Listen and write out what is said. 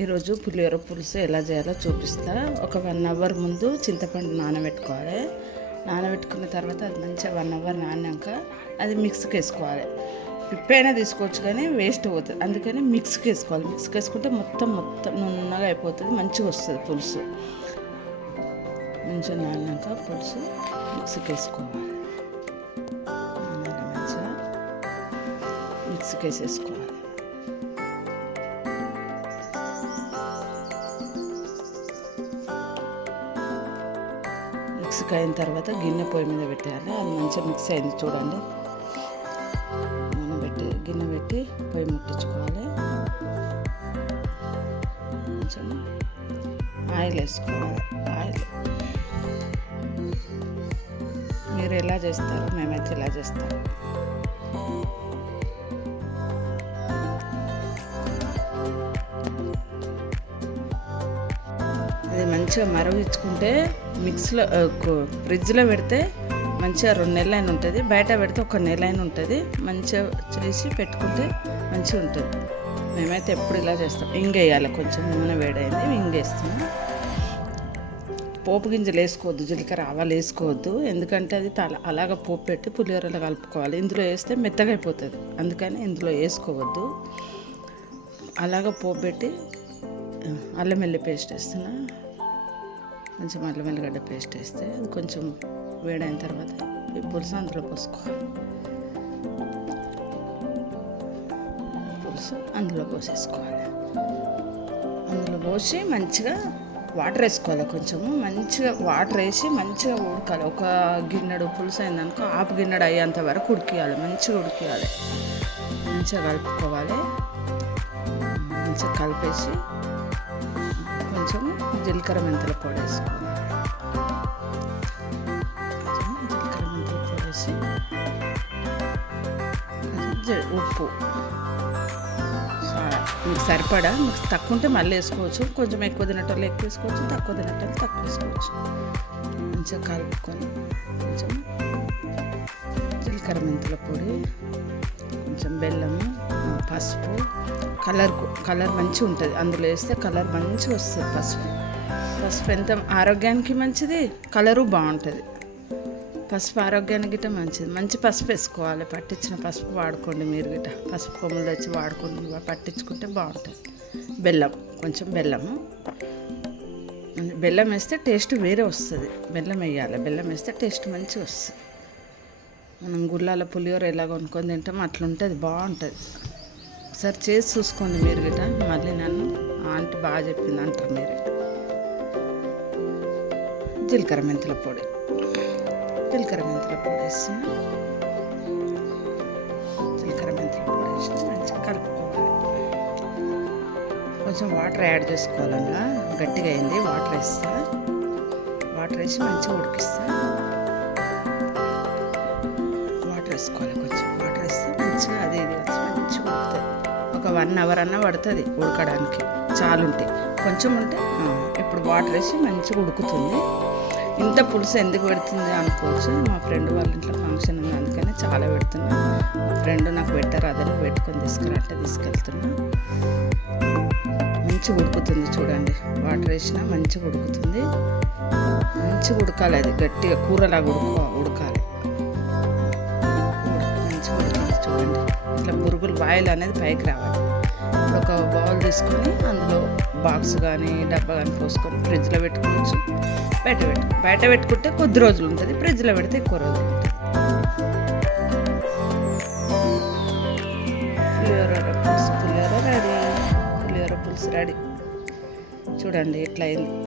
ఈరోజు పులిహోర పులుసు ఎలా చేయాలో చూపిస్తా. ఒక 1 అవర్ ముందు చింతపండు నానబెట్టుకోవాలి. నానబెట్టుకున్న తర్వాత అది మంచిగా 1 అవర్ నానాక అది మిక్స్కి వేసుకోవాలి. పిప్పైనా తీసుకోవచ్చు కానీ వేస్ట్ అవుతుంది, అందుకని మిక్స్కి వేసుకోవాలి. మిక్స్కి వేసుకుంటే మొత్తం నున్నగా అయిపోతుంది, మంచిగా వస్తుంది పులుసు. మంచిగా నానాక పులుసు మిక్స్కి వేసుకోవాలి. మంచిగా మిక్స్కి వేసేసుకోవాలి. మిక్స్కి అయిన తర్వాత గిన్నె పొయ్యి మీద పెట్టేయాలి. అది మంచిగా మిక్స్ అయింది చూడండి. నూనె పెట్టి గిన్నె పెట్టి పొయ్యి ముట్టించుకోవాలి. కొంచెం ఆయిల్ వేసుకోవాలి. ఆయిల్ మీరు ఎలా చేస్తారో మేమైతే ఇలా చేస్తాం. అది మంచిగా మరగించుకుంటే మిక్స్లో ఫ్రిడ్జ్లో పెడితే మంచిగా 2 నెలలైనా ఉంటుంది, బయట పెడితే 1 నెలైనా ఉంటుంది. మంచిగా చేసి పెట్టుకుంటే మంచిగా ఉంటుంది. మేమైతే ఎప్పుడు ఇలా చేస్తాం. వేయాలి, కొంచెం నూనె వేడైంది, వేస్తున్నాం. పోపు గింజలు వేసుకోవద్దు, జీలకర్ర ఆవాలు వేసుకోవద్దు, ఎందుకంటే అది అలాగ పోపు పెట్టి పులిహోరలో కలుపుకోవాలి. ఇందులో వేస్తే మెత్తగా అయిపోతుంది, అందుకని ఇందులో వేసుకోవద్దు. అలాగ పోపు పెట్టి అల్లం వెల్లుల్లి పేస్ట్ వేస్తున్నా. కొంచెం అల్లం వెల్లిగడ్డ పేస్ట్ వేస్తే అది కొంచెం వేడైన తర్వాత ఈ పులుసు అందులో పోసుకోవాలి. పులుసు అందులో పోసేసుకోవాలి. అందులో పోసి మంచిగా వాటర్ వేసుకోవాలి. కొంచెము మంచిగా వాటర్ వేసి మంచిగా ఉడకాలి. ఒక గిన్నెడు పులుసు అయిందనుకో ఆపు గిన్నెడు అయ్యేంత వరకు ఉడికియాలి. మంచిగా ఉడికియాలి, మంచిగా కలుపుకోవాలి. మంచిగా కలిపేసి కొంచెం జీలకర్ర మెంతుల పొడి వేసుకోవాలి. జీలకర్ర మెంతుల పొడి వేసి ఉప్పు మీకు సరిపడా, మీకు తక్కువ ఉంటే మళ్ళీ వేసుకోవచ్చు. కొంచెం ఎక్కువ తినటోళ్ళు ఎక్కువ వేసుకోవచ్చు, తక్కువ తినటోళ్ళు తక్కువ వేసుకోవచ్చు. మంచిగా కలుపుకొని కొంచెం జీలకర్ర మెంతుల పొడి, కొంచెం బెల్లము, పసుపు, కలర్ మంచిగా ఉంటుంది. అందులో వేస్తే కలర్ మంచిగా వస్తుంది. పసుపు ఎంత ఆరోగ్యానికి మంచిది, కలరు బాగుంటుంది. పసుపు ఆరోగ్యానికి గిట్ట మంచిది. మంచి పసుపు వేసుకోవాలి. పట్టించిన పసుపు వాడుకోండి. మీరు గిట్ట పసుపు కొమ్ములు తెచ్చి వాడుకోండి, పట్టించుకుంటే బాగుంటుంది. కొంచెం బెల్లం వేస్తే టేస్ట్ వేరే వస్తుంది. బెల్లం వేయాలి. బెల్లం వేస్తే టేస్ట్ మంచిగా వస్తుంది. మనం గుళ్ళాల పులిహోర ఎలా కొనుక్కొని తింటామో అట్లా ఉంటుంది, బాగుంటుంది. ఒకసారి చేసి చూసుకోండి మీరు గిట్ట. మళ్ళీ నన్ను ఆంటీ బాగా చెప్పింది అంటారు మీరు. జీలకర్ర మెంతుల పొడి వేస్తున్నా. జీలకర్ర మెంతుల పొడి వేసి మంచిగా కలుపుకోవాలి. కొంచెం వాటర్ యాడ్ చేసుకోవాలన్నా, గట్టిగా అయింది. వాటర్ వేసి మంచిగా ఉడికిస్తా. వాటర్ వేసుకోవాలి. కొంచెం వాటర్ వేస్తే మంచిగా అది మంచిగా ఉడుకుతుంది. ఒక 1 అవర్ అన్నా పడుతుంది ఉడకడానికి. చాలుంటే కొంచెం ఉంటే ఇప్పుడు వాటర్ వేసి మంచిగా ఉడుకుతుంది. ఇంత పులుసు ఎందుకు పెడుతుంది అనుకోవచ్చు. మా ఫ్రెండ్ వాళ్ళ ఇంట్లో ఫంక్షన్ ఉంది, అందుకని చాలా పెడుతున్నా. మా ఫ్రెండ్ నాకు పెట్టారు, అదని పెట్టుకొని తీసుకురంటే తీసుకెళ్తున్నా. మంచిగా ఉడుకుతుంది చూడండి. వాటర్ వేసినా మంచిగా ఉడుకుతుంది. మంచిగా ఉడకాలి, అది గట్టిగా కూరలాగా ఉడకాలి. మంచిగా ఉడుకుతుంది చూడండి. ఇట్లా బురుగులు బాయిల్ అనేది పైకి రావాలి. ఇప్పుడు ఒక బౌల్ తీసుకొని అందులో బాక్స్ కానీ డబ్బా కానీ పోసుకొని ఫ్రిడ్జ్లో పెట్టుకోవచ్చు. బయట పెట్టుకుంటే కొద్ది రోజులు ఉంటుంది, ఫ్రిడ్జ్లో పెడితే ఎక్కువ రోజులు ఉంటుంది. పులిహోర రెడీ. పులిహోర పులుసు రెడీ. చూడండి ఎట్లా అయింది.